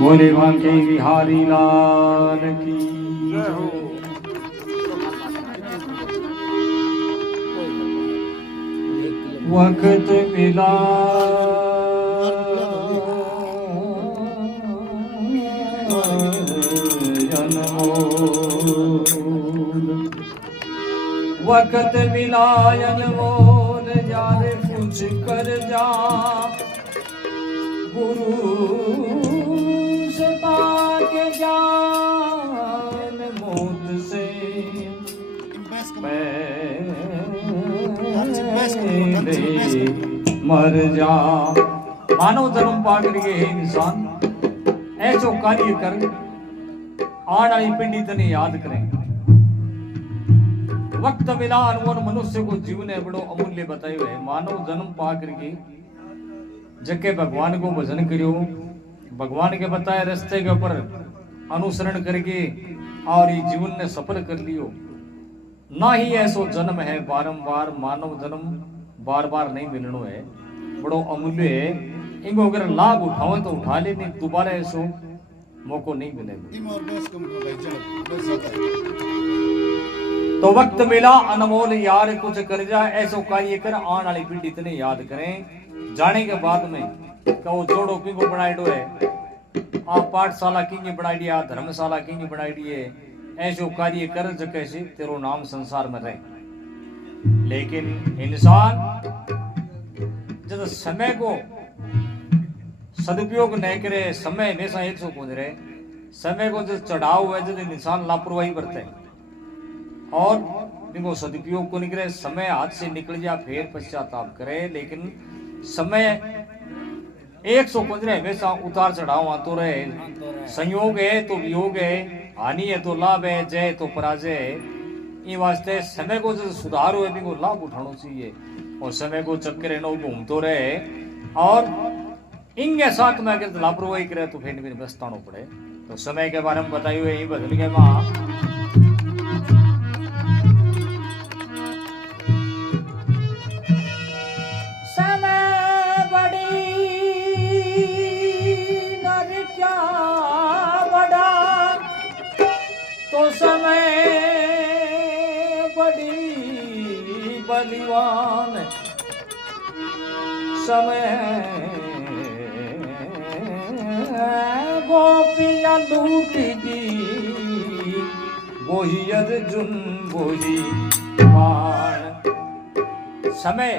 बोले बांके बिहारी लाल की जय हो। वक्त मिला वक्त मिलायन मोल यार कुछ कर जा गुरु से पाके जान मौत से मर जा। मानव धर्म पा करिए इंसान ऐसो कार्य कर आने वाली पीढ़ी तने याद करें। वक्त मिला अनमोल मनुष्य को जीवन है बड़ो अमूल्य बतायो है। मानव जन्म पा करके जके भगवान को भजन करियो, भगवान के बताए रास्ते के ऊपर अनुसरण करके और ये जीवन ने सफल कर लियो। ना ही ऐसो जन्म है बारंबार, मानव जन्म बार बार नहीं मिलनो है, बड़ो अमूल्य है। इनको अगर लाभ उठाओ तो उठा ले, नहीं दोबारा ऐसो मौको नहीं मिलेगा। तो वक्त मिला अनमोल यार कुछ कर जा ऐसो कार्य कर आने वाली पीढ़ी तने याद करें। जाने के बाद में कहो जोड़ो किंगो बनाइडो है, आप पाठशाला किंग बनाई दिया, धर्मशाला किंग बनाई दिए, ऐसो कार्य कर जके से तेरो नाम संसार में रहे। लेकिन इंसान जब समय को सदुपयोग नहीं करे, समय हमेशा एक सौ कूद रहे, समय को जो चढ़ाव है जब इंसान लापरवाही बरते और इनको सदुपयोग को नहीं करे, समय हाथ से निकल जा फिर पश्चाताप करे। लेकिन समय 100 कुंजरे हमेशा उतार चढ़ाव आतो रहे, संयोग है तो वियोग है, हानि है तो लाभ है, जय है तो पराजय है। इन वास्ते समय को जो सुधार हो इनको लाभ उठाना चाहिए और समय को चक्कर नो घूमतो रहे और इनके साथ में अगर लापरवाही करे तो फिर भी बस्तानो पड़े। तो समय के बारे में बताइए यही बदल के माँ बलिवान समय गोपियां लूटेगी वही अर्जुन वही मान। समय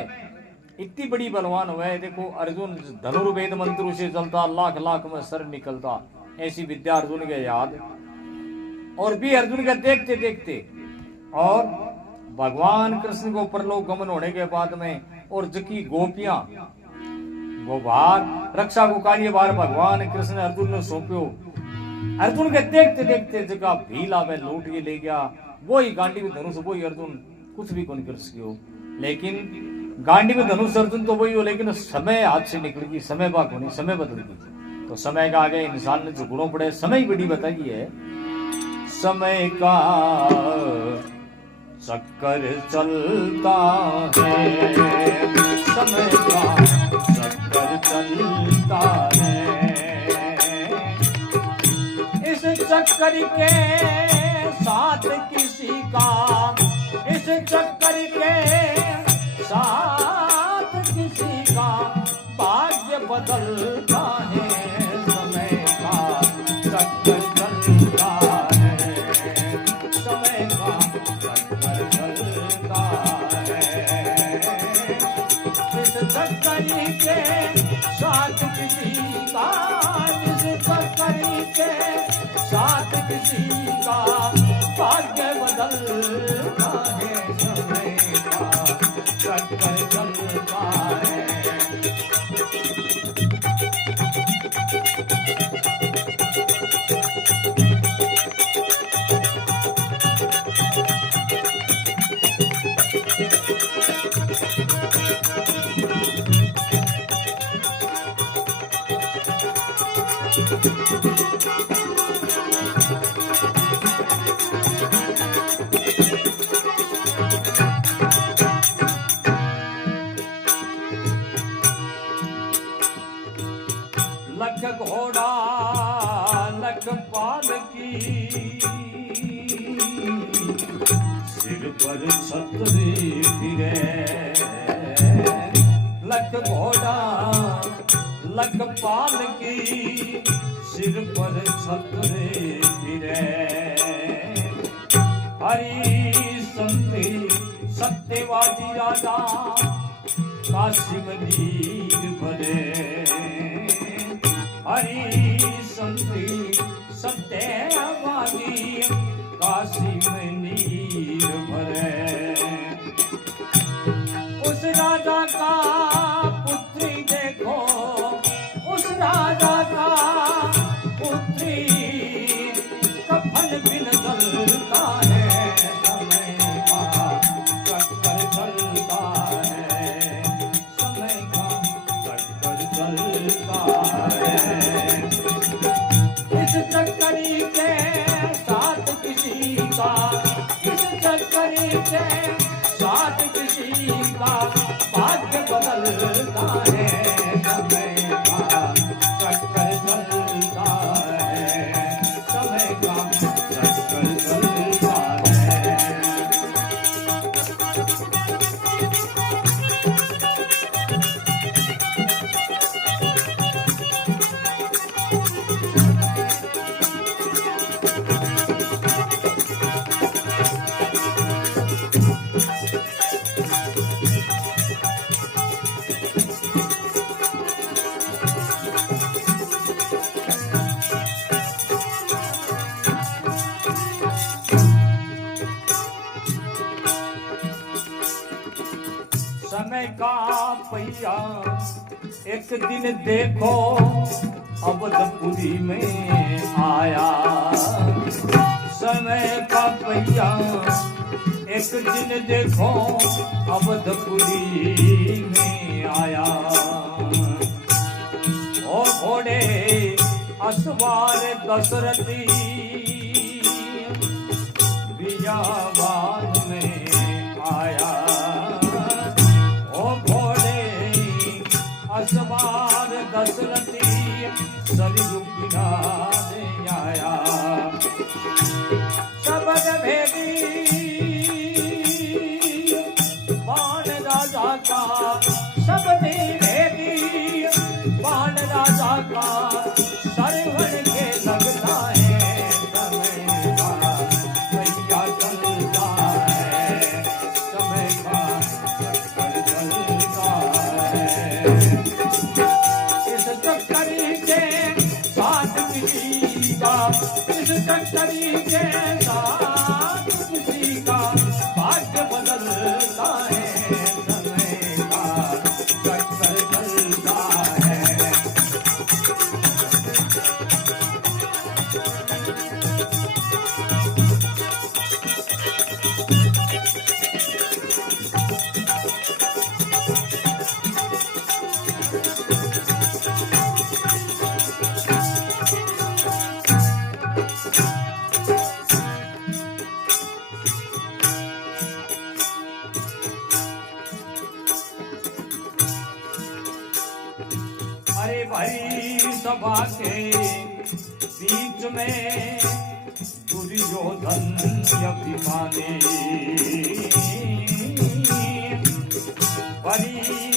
इतनी बड़ी बलवान हुआ है। देखो अर्जुन धनुर्वेद मंत्र से चलता, लाख लाख में सर निकलता, ऐसी विद्या अर्जुन के याद और भी अर्जुन के देखते देखते और भगवान कृष्ण को परलोक गमन होने के बाद में और जकी गोपियां वो भाग रक्षा को कार्यभार भगवान कृष्ण अर्जुन ने सौंप्यो। अर्जुन के देखते देखते जगह भील आवे लूट के ले गया, वही गांडी में धनुष वही अर्जुन कुछ भी कौन कर सकियो। लेकिन गांडी में धनुष अर्जुन तो वही हो, लेकिन समय हाथ से निकल गई, समय बात होनी, समय बदल गई। तो समय का आगे इंसान ने झुकड़ों पड़े। समय बड़ी बताई है, समय का चक्कर चलता है, समय का चक्कर चलता है। इस चक्कर के साथ किसी का, इस चक्कर के साथ किसी का भाग्य बदलता है। समय का चक्कर चलता है, समय का चक्कर चलता है। इस चक्कर के साथ किसी का, इस चक्कर के साथ किसी का भाग्य बदलता है। समय का चक्कर चलता है। घोड़ा लखपाल की, सिर पर छतरी फिरे। लख घोड़ा लखपाल की, सिर पर छतरी फिरे। हरिशंति सत्यवादी राजा, काशिम नीर भरे। हरिशंति सत्यवादी, काशिम नीर भरे। उस राजा का पुत्री देखो, उस राजा का पुत्री, कफन बिन जलता है, समय का चक्कर चलता है, समय का चक्कर चलता है। इस चक्करी के साथ किसी का, इस चक्करी के साथ किसी का भाग्य बदलता है, समय का चक्कर चलता है, समय का चक्कर चलता है। समय का पहिया एक दिन देखो अवधपुरी में आया। समय का पहिया एक दिन देखो अवधपुरी में आया। ओ घोड़े असवार दशरथी, बियाबान में आया। असवार दशरथी, सरयू किनारे आया। शबद भेदी बाण राजा का, शबद भेदी बाण राजा का, सरवण के लगता है, समय का पहिया चलता है, समय का चक्कर चलता है। इस चक्करी के साथ किसी का, इस चक्करी के साथ किसी का भाग्य बदलता है, समय का चक्कर चलता है। अरे भाई सभा के बीच में दुर्योधन अभिमानी, बड़ी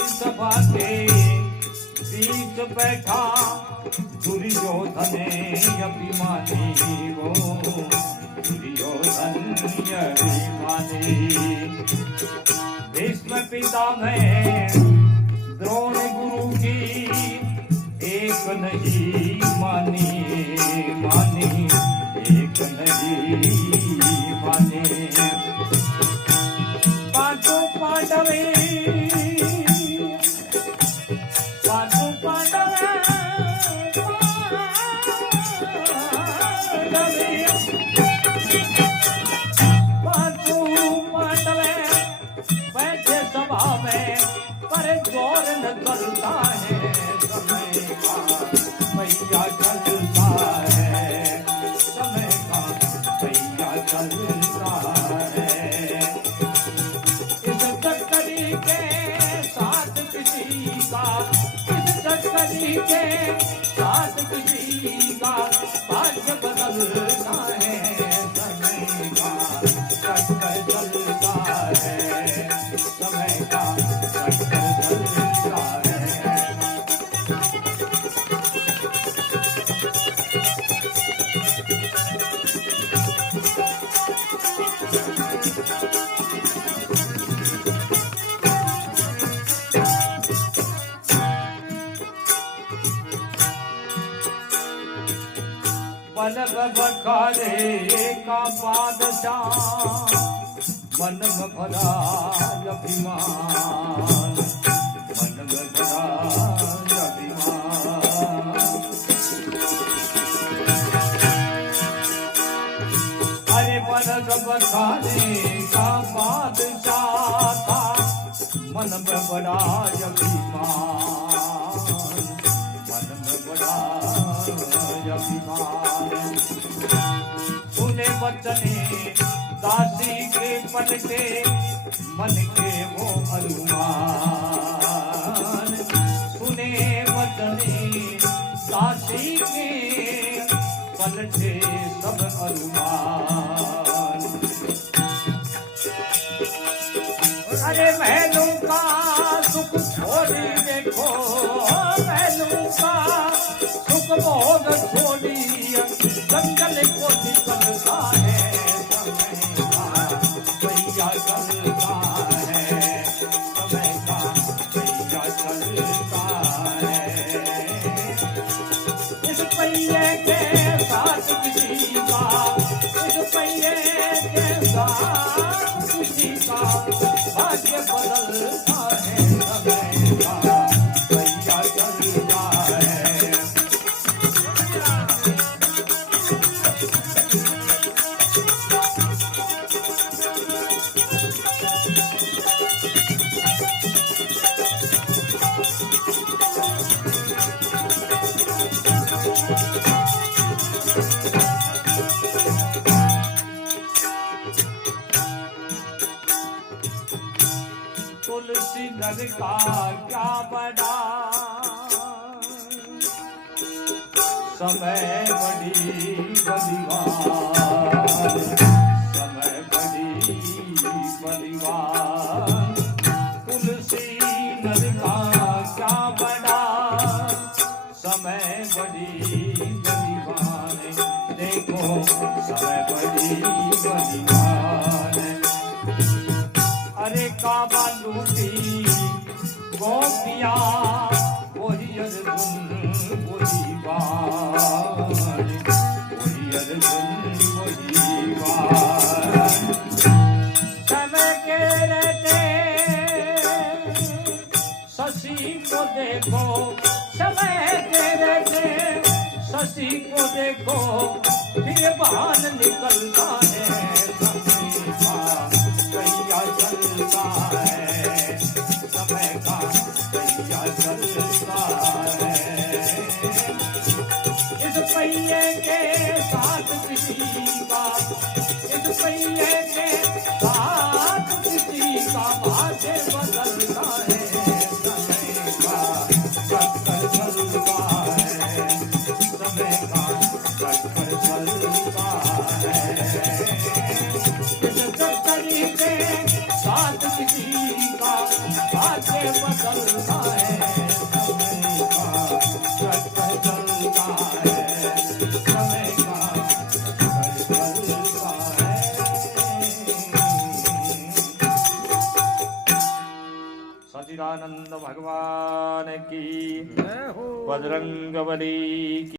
सभा के बीच बैठा दुर्योधन अभिमानी, वो दुर्योधन अभिमानी। भीष्म पितामह द्रोण गुरु की एक नहीं मानी, मानी एक नहीं मानी। पांचों पांडवे, पांचों पांडवे, पांचों पांडवे बैठे सभा में, पर जोर न चलता है, समय का पहिया चलता है, समय का पहिया चलता है। इस चक्करी के साथ किसी का, इस चक्करी के साथ किसी का भाग्य बदलता है, समय का चक्कर चलता है, समय का चक्कर चलता है। मन बखारे का बादशाह, मन में भरा अभिमान, मन में भरा अभिमान। अरे मन बखारे का बादशाह था, मन में बड़ा अभिमान, मन में बड़ा अभिमान। सुने वचने दासी के पलटे, मन के वो अनुमान, सुने वचने दासी के पलटे सब अनुमान। अरे महलों का सुख छोड़ी देखो, महलों का सुख बहुत छोड़ी, जंगल को निकलता है, समय का भैया चलता है, समय का भैया चलता है। इस पहिए के साथ किसी का, इस पहिए के साथ किसी का भाग्य बदलता है, समय का भैया चलता है। तुलसी नर का क्या बड़ा, समय बड़ी बलिवान, समय बड़ी बलिवान। तुलसी नर का क्या बड़ा, समय बड़ी बलिवान। देखो समय बड़ी बलिवान। अरे काबा लूटी गोपिया, वही अर्जुन वही बाण, वही अर्जुन वही बाण। समय के रहते शशि को देखो, समय के रहते शशि को देखो, फिर बाण निकलता है, समय का भैया चलता है, समय का भैया चलता है। इस पहिए के साथ किसी का, इस पहिए के साथ किसी का भाग्य बदलता है, समय का चक्कर चलता है, समय का चक्कर चलता है। साथ किसी का भाग्य बदलता है, समय का चक्कर चलता है, समय का चक्कर चलता है। सच्चिदानंद भगवान की, बजरंगबली की।